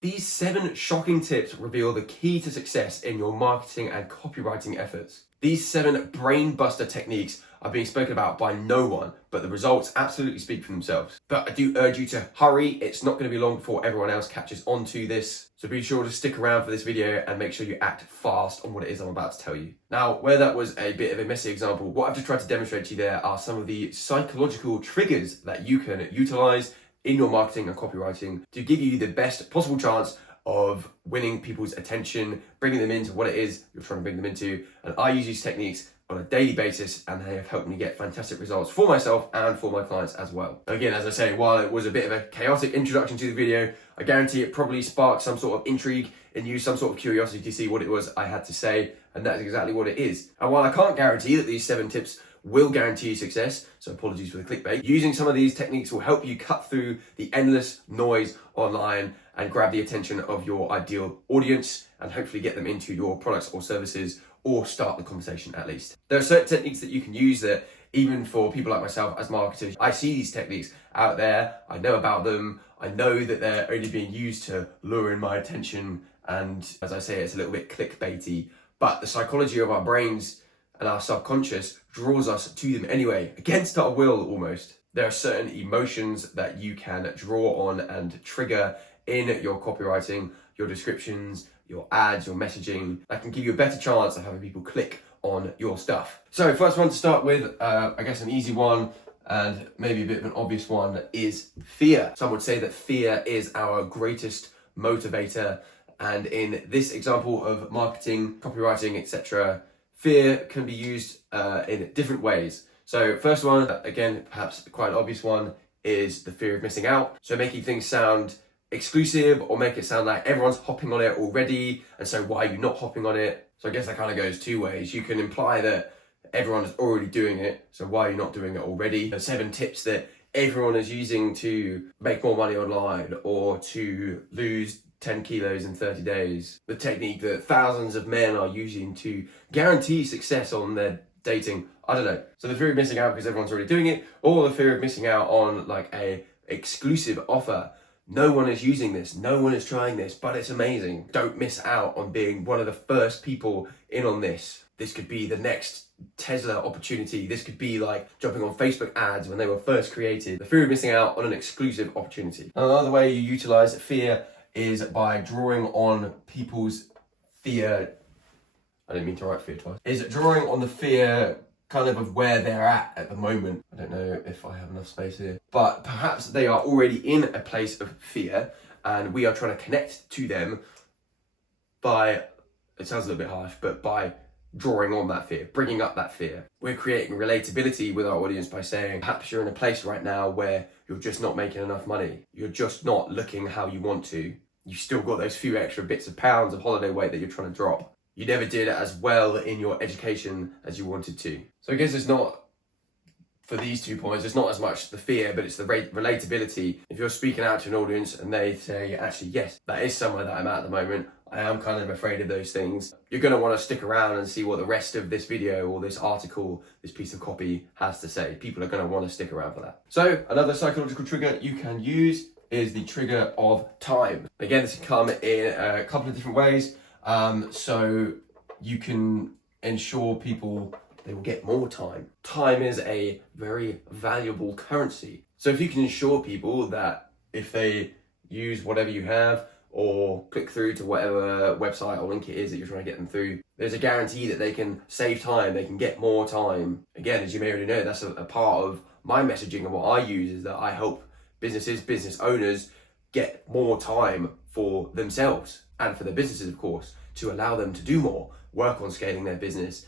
These 7 shocking tips reveal the key to success in your marketing and copywriting efforts. These 7 brain buster techniques are being spoken about by no one, but the results absolutely speak for themselves. But I do urge you to hurry. It's not going to be long before everyone else catches on to this. So be sure to stick around for this video and make sure you act fast on what it is I'm about to tell you. Now, where that was a bit of a messy example, what I've just tried to demonstrate to you there are some of the psychological triggers that you can utilize in your marketing and copywriting to give you the best possible chance of winning people's attention, bringing them into what it is you're trying to bring them into. And I use these techniques on a daily basis, and they have helped me get fantastic results for myself and for my clients as well. Again, as I say, while it was a bit of a chaotic introduction to the video, I guarantee it probably sparked some sort of intrigue in you, some sort of curiosity to see what it was I had to say, and that is exactly what it is. And while I can't guarantee that these 7 tips will guarantee you success, so apologies for the clickbait, using some of these techniques will help you cut through the endless noise online and grab the attention of your ideal audience and hopefully get them into your products or services, or start the conversation at least. There are certain techniques that you can use that even for people like myself as marketers, I see these techniques out there, I know about them, I know that they're only being used to lure in my attention, and as I say, it's a little bit clickbaity, but the psychology of our brains and our subconscious draws us to them anyway, against our will almost. There are certain emotions that you can draw on and trigger in your copywriting, your descriptions, your ads, your messaging, that can give you a better chance of having people click on your stuff. So first one to start with, I guess an easy one and maybe a bit of an obvious one is fear. Some would say that fear is our greatest motivator. And in this example of marketing, copywriting, etc., fear can be used in different ways. So first one, again, perhaps quite an obvious one, is the fear of missing out. So making things sound exclusive or make it sound like everyone's hopping on it already, and so why are you not hopping on it? So I guess that kind of goes 2 ways. You can imply that everyone is already doing it, so why are you not doing it already? The 7 tips that everyone is using to make more money online or to lose 10 kilos in 30 days. The technique that thousands of men are using to guarantee success on their dating. I don't know. So the fear of missing out because everyone's already doing it, or the fear of missing out on like a exclusive offer. No one is using this, no one is trying this, but it's amazing. Don't miss out on being one of the first people in on this. This could be the next Tesla opportunity. This could be like jumping on Facebook ads when they were first created. The fear of missing out on an exclusive opportunity. Another way you utilize fear is by drawing on people's fear. I didn't mean to write fear twice. Is drawing on the fear kind of where they're at the moment. I don't know if I have enough space here, but perhaps they are already in a place of fear and we are trying to connect to them by, it sounds a little bit harsh, but by drawing on that fear, bringing up that fear. We're creating relatability with our audience by saying, perhaps you're in a place right now where you're just not making enough money. You're just not looking how you want to. You've still got those few extra bits of pounds of holiday weight that you're trying to drop. You never did as well in your education as you wanted to. So I guess it's not, for these 2 points, it's not as much the fear, but it's the relatability. If you're speaking out to an audience and they say, actually, yes, that is somewhere that I'm at the moment, I am kind of afraid of those things, you're going to want to stick around and see what the rest of this video or this article, this piece of copy has to say. People are going to want to stick around for that. So another psychological trigger you can use is the trigger of time. Again, this can come in a couple of different ways. So you can ensure people they will get more time. Time is a very valuable currency. So if you can ensure people that if they use whatever you have or click through to whatever website or link it is that you're trying to get them through, there's a guarantee that they can save time, they can get more time. Again, as you may already know, that's a part of my messaging and what I use is that I help businesses, business owners get more time for themselves and for their businesses, of course, to allow them to do more, work on scaling their business,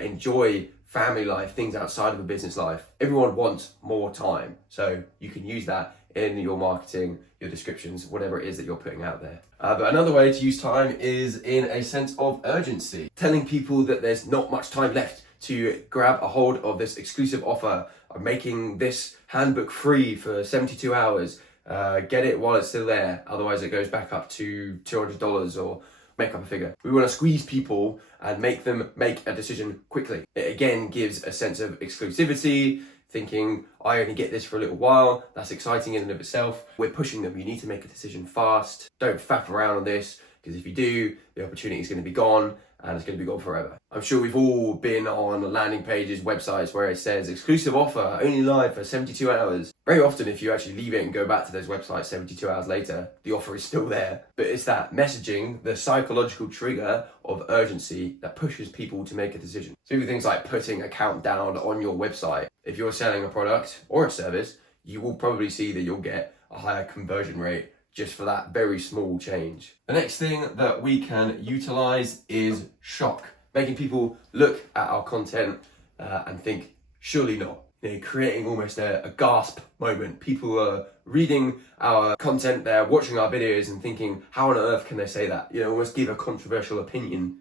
enjoy family life, things outside of a business life. Everyone wants more time. So you can use that in your marketing, your descriptions, whatever it is that you're putting out there. But another way to use time is in a sense of urgency. Telling people that there's not much time left to grab a hold of this exclusive offer. I'm making this handbook free for 72 hours. Get it while it's still there. Otherwise it goes back up to $200 or make up a figure. We want to squeeze people and make them make a decision quickly. It again gives a sense of exclusivity, thinking, I only get this for a little while. That's exciting in and of itself. We're pushing them. You need to make a decision fast. Don't faff around on this, because if you do, the opportunity is going to be gone, and it's going to be gone forever. I'm sure we've all been on landing pages, websites where it says exclusive offer, only live for 72 hours. Very often, if you actually leave it and go back to those websites 72 hours later, the offer is still there. But it's that messaging, the psychological trigger of urgency that pushes people to make a decision. So even things like putting a countdown on your website. If you're selling a product or a service, you will probably see that you'll get a higher conversion rate just for that very small change. The next thing that we can utilize is shock, making people look at our content and think, surely not. Creating almost a gasp moment. People are reading our content, they're watching our videos and thinking, how on earth can they say that? Almost give a controversial opinion.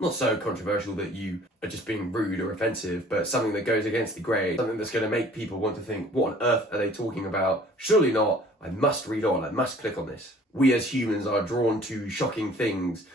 Not so controversial that you are just being rude or offensive, but something that goes against the grain, something that's going to make people want to think, what on earth are they talking about? Surely not. I must read on. I must click on this. We as humans are drawn to shocking things.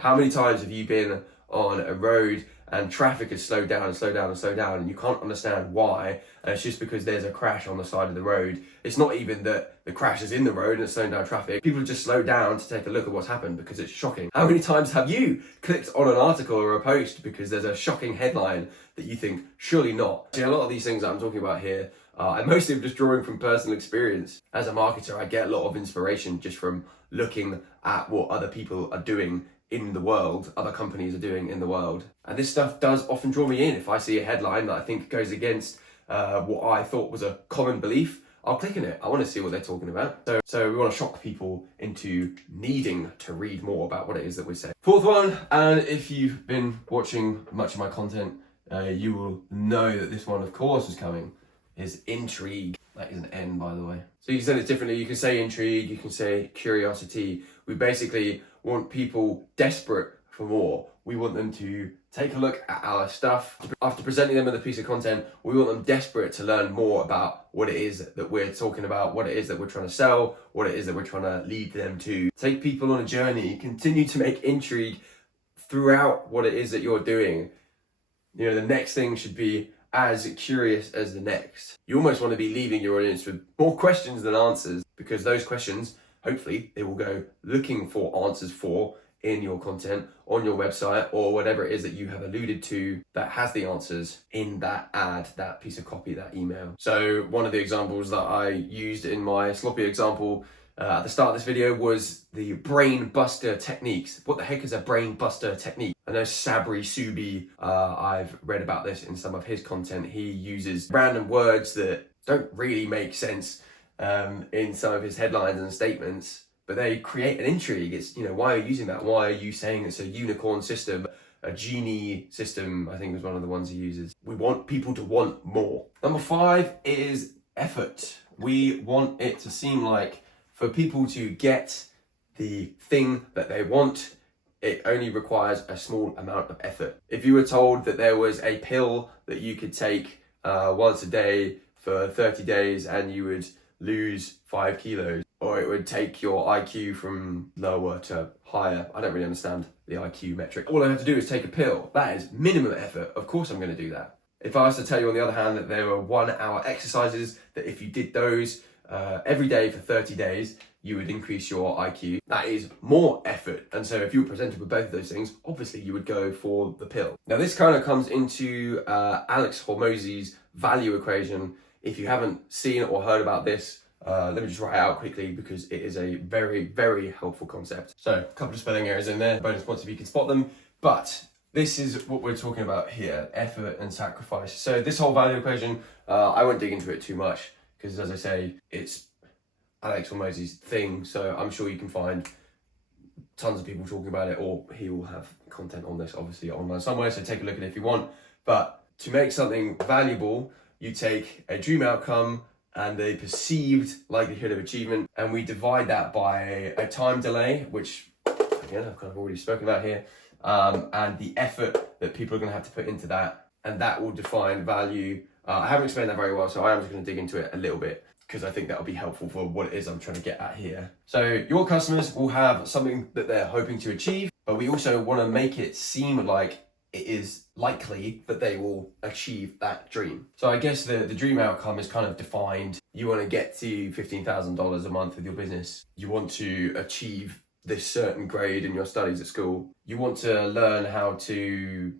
How many times have you been on a road and traffic has slowed down and slowed down and slowed down, and you can't understand why, and it's just because there's a crash on the side of the road. It's not even that the crash is in the road and it's slowing down traffic. People just slow down to take a look at what's happened because it's shocking. How many times have you clicked on an article or a post because there's a shocking headline that you think, surely not? See, a lot of these things that I'm talking about here, I'm mostly just drawing from personal experience. As a marketer, I get a lot of inspiration just from looking at what other people are doing in the world, other companies are doing in the world. And this stuff does often draw me in. If I see a headline that I think goes against what I thought was a common belief, I'll click on it. I want to see what they're talking about. So we want to shock people into needing to read more about what it is that we say. Fourth one, and if you've been watching much of my content, you will know that this one, of course, is coming, is intrigue. That is an N, by the way. So you can say it differently. You can say intrigue, you can say curiosity. We basically want people desperate for more. We want them to take a look at our stuff. After presenting them with a piece of content, we want them desperate to learn more about what it is that we're talking about, what it is that we're trying to sell, what it is that we're trying to lead them to. Take people on a journey, continue to make intrigue throughout what it is that you're doing. The next thing should be as curious as the next. You almost want to be leaving your audience with more questions than answers, because those questions, hopefully, they will go looking for answers for in your content, on your website, or whatever it is that you have alluded to that has the answers in that ad, that piece of copy, that email. So one of the examples that I used in my sloppy example at the start of this video was the brain buster techniques. What the heck is a brain buster technique? I know Sabri Subi, I've read about this in some of his content. He uses random words that don't really make sense in some of his headlines and statements, but they create an intrigue. It's, why are you using that? Why are you saying it's a unicorn system? A genie system, I think, was one of the ones he uses. We want people to want more. Number 5 is effort. We want it to seem like for people to get the thing that they want, it only requires a small amount of effort. If you were told that there was a pill that you could take once a day for 30 days and you would lose 5 kilos, or it would take your IQ from lower to higher. I don't really understand the IQ metric. All I have to do is take a pill. That is minimum effort. Of course I'm going to do that. If I was to tell you on the other hand that there were 1-hour exercises, that if you did those every day for 30 days, you would increase your IQ. That is more effort. And so if you were presented with both of those things, obviously you would go for the pill. Now this kind of comes into Alex Hormozi's value equation. If you haven't seen or heard about this, let me just write it out quickly because it is a very, very helpful concept. So a couple of spelling errors in there, bonus points if you can spot them. But this is what we're talking about here, effort and sacrifice. So this whole value equation, I won't dig into it too much because, as I say, it's Alex Hormozi's thing. So I'm sure you can find tons of people talking about it, or he will have content on this obviously online somewhere. So take a look at it if you want. But to make something valuable, you take a dream outcome and a perceived likelihood of achievement, and we divide that by a time delay, which again I've kind of already spoken about here, and the effort that people are going to have to put into that, and that will define value. I haven't explained that very well, so I am just going to dig into it a little bit because I think that will be helpful for what it is I'm trying to get at here. So your customers will have something that they're hoping to achieve, but we also want to make it seem like it is likely that they will achieve that dream. So I guess the dream outcome is kind of defined. You want to get to $15,000 a month with your business. You want to achieve this certain grade in your studies at school. You want to learn how to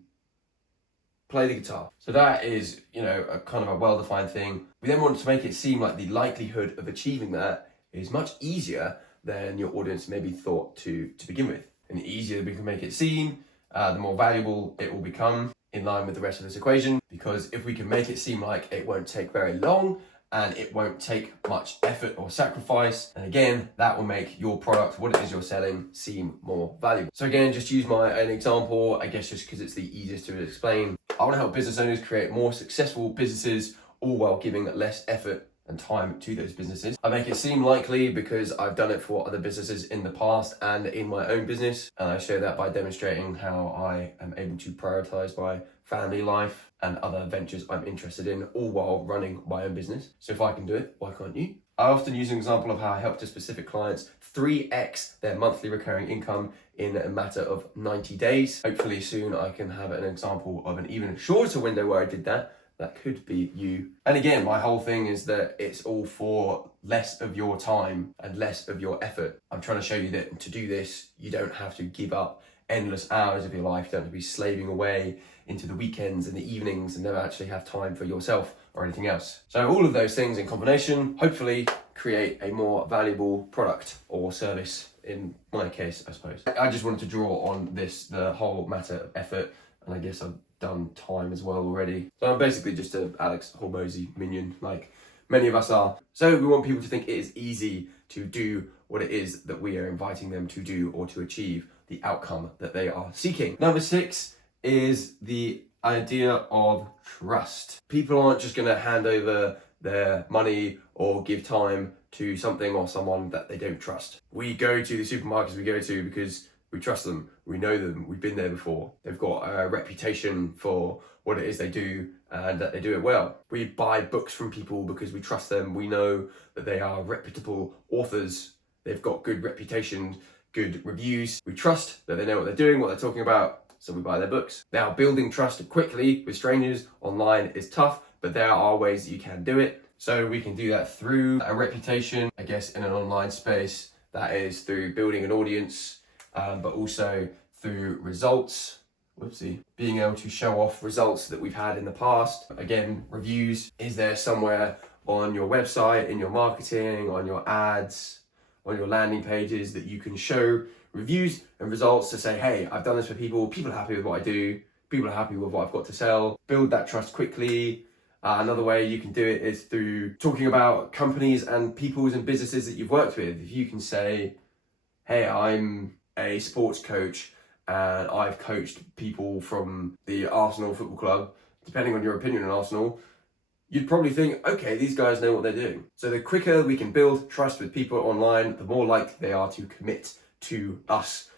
play the guitar. So that is, a kind of a well-defined thing. We then want to make it seem like the likelihood of achieving that is much easier than your audience maybe thought to begin with. And the easier we can make it seem, the more valuable it will become, in line with the rest of this equation. Because if we can make it seem like it won't take very long and it won't take much effort or sacrifice, and again, that will make your product, what it is you're selling, seem more valuable. So again, just use my own example, I guess just because it's the easiest to explain. I want to help business owners create more successful businesses, all while giving less effort and time to those businesses. I make it seem likely because I've done it for other businesses in the past and in my own business. And I show that by demonstrating how I am able to prioritize my family life and other ventures I'm interested in, all while running my own business. So if I can do it, why can't you? I often use an example of how I helped a specific clients 3x their monthly recurring income in a matter of 90 days. Hopefully soon I can have an example of an even shorter window where I did that. That could be you. And again, my whole thing is that it's all for less of your time and less of your effort. I'm trying to show you that to do this, you don't have to give up endless hours of your life. You don't have to be slaving away into the weekends and the evenings and never actually have time for yourself or anything else. So all of those things in combination, hopefully create a more valuable product or service in my case, I suppose. I just wanted to draw on the whole matter of effort, and I guess I've done time as well already. So I'm basically just a Alex Hormozy minion, like many of us are. So we want people to think it is easy to do what it is that we are inviting them to do or to achieve the outcome that they are seeking. Number 6 is the idea of trust. People aren't just going to hand over their money or give time to something or someone that they don't trust. We go to the supermarkets we go to because we trust them, we know them, we've been there before. They've got a reputation for what it is they do and that they do it well. We buy books from people because we trust them. We know that they are reputable authors. They've got good reputation, good reviews. We trust that they know what they're doing, what they're talking about, so we buy their books. Now, building trust quickly with strangers online is tough, but there are ways that you can do it. So we can do that through a reputation, I guess, in an online space. That is through building an audience, but also through results. Being able to show off results that we've had in the past. Again, reviews. Is there somewhere on your website, in your marketing, on your ads, on your landing pages that you can show reviews and results to say, hey, I've done this for people are happy with what I do, people are happy with what I've got to sell. Build that trust quickly. Another way you can do it is through talking about companies and peoples and businesses that you've worked with. If you can say, hey, I'm a sports coach and I've coached people from the Arsenal Football Club, depending on your opinion on Arsenal, you'd probably think, okay, these guys know what they're doing. So the quicker we can build trust with people online, the more likely they are to commit to us,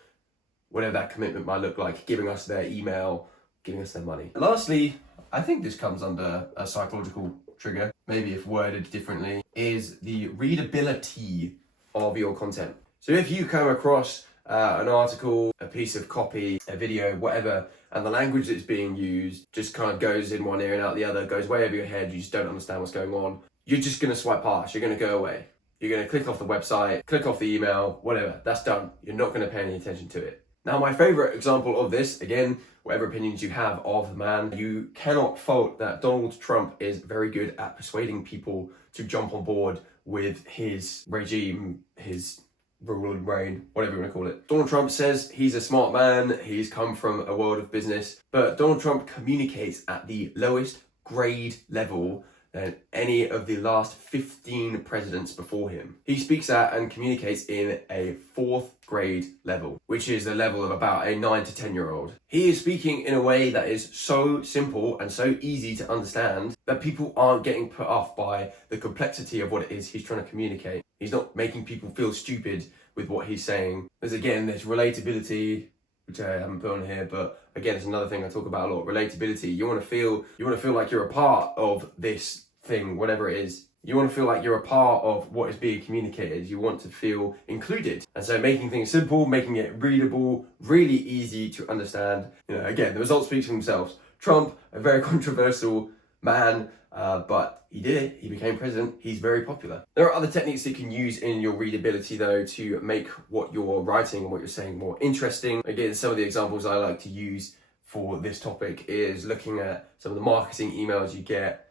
whatever that commitment might look like, giving us their email, giving us their money. And lastly, I think this comes under a psychological trigger, maybe if worded differently, is the readability of your content. So if you come across an article, a piece of copy, a video, whatever, and the language that's being used just kind of goes in one ear and out the other, goes way over your head, you just don't understand what's going on, you're just going to swipe past, you're going to go away. You're going to click off the website, click off the email, whatever, that's done. You're not going to pay any attention to it. Now, my favorite example of this, again, whatever opinions you have of the man, you cannot fault that Donald Trump is very good at persuading people to jump on board with his regime, his rule and reign, whatever you want to call it. Donald Trump says he's a smart man, he's come from a world of business, but Donald Trump communicates at the lowest grade level than any of the last 15 presidents before him. He speaks at and communicates in a 4th grade level, which is the level of about a 9 to 10-year-old. He is speaking in a way that is so simple and so easy to understand that people aren't getting put off by the complexity of what it is he's trying to communicate. He's not making people feel stupid with what he's saying. There's again this relatability, which I haven't put on here, but again, it's another thing I talk about a lot. Relatability. You want to feel like you're a part of this thing, whatever it is. You want to feel like you're a part of what is being communicated. You want to feel included. And so making things simple, making it readable, really easy to understand. Again, the results speak for themselves. Trump, a very controversial man, but he did it. He became president. He's very popular. There are other techniques that you can use in your readability, though, to make what you're writing and what you're saying more interesting. Again, some of the examples I like to use for this topic is looking at some of the marketing emails you get,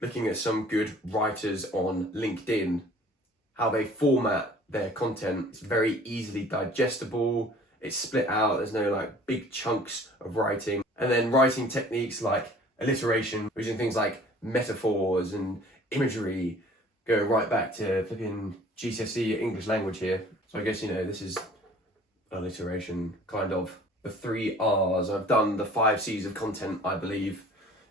looking at some good writers on LinkedIn, how they format their content. It's very easily digestible. It's split out. There's no like big chunks of writing. And then writing techniques like alliteration, using things like metaphors and imagery, going right back to flipping GCSE English language here. So I guess, this is alliteration, kind of. The 3 R's. I've done the 5 C's of content, I believe,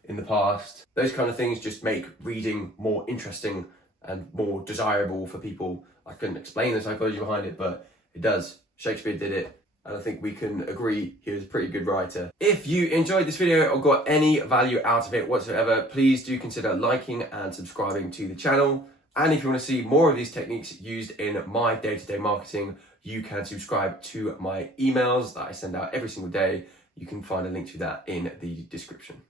in the past. Those kind of things just make reading more interesting and more desirable for people. I couldn't explain the psychology behind it, but it does. Shakespeare did it, and I think we can agree he was a pretty good writer. If you enjoyed this video or got any value out of it whatsoever, please do consider liking and subscribing to the channel. And if you want to see more of these techniques used in my day-to-day marketing, you can subscribe to my emails that I send out every single day. You can find a link to that in the description.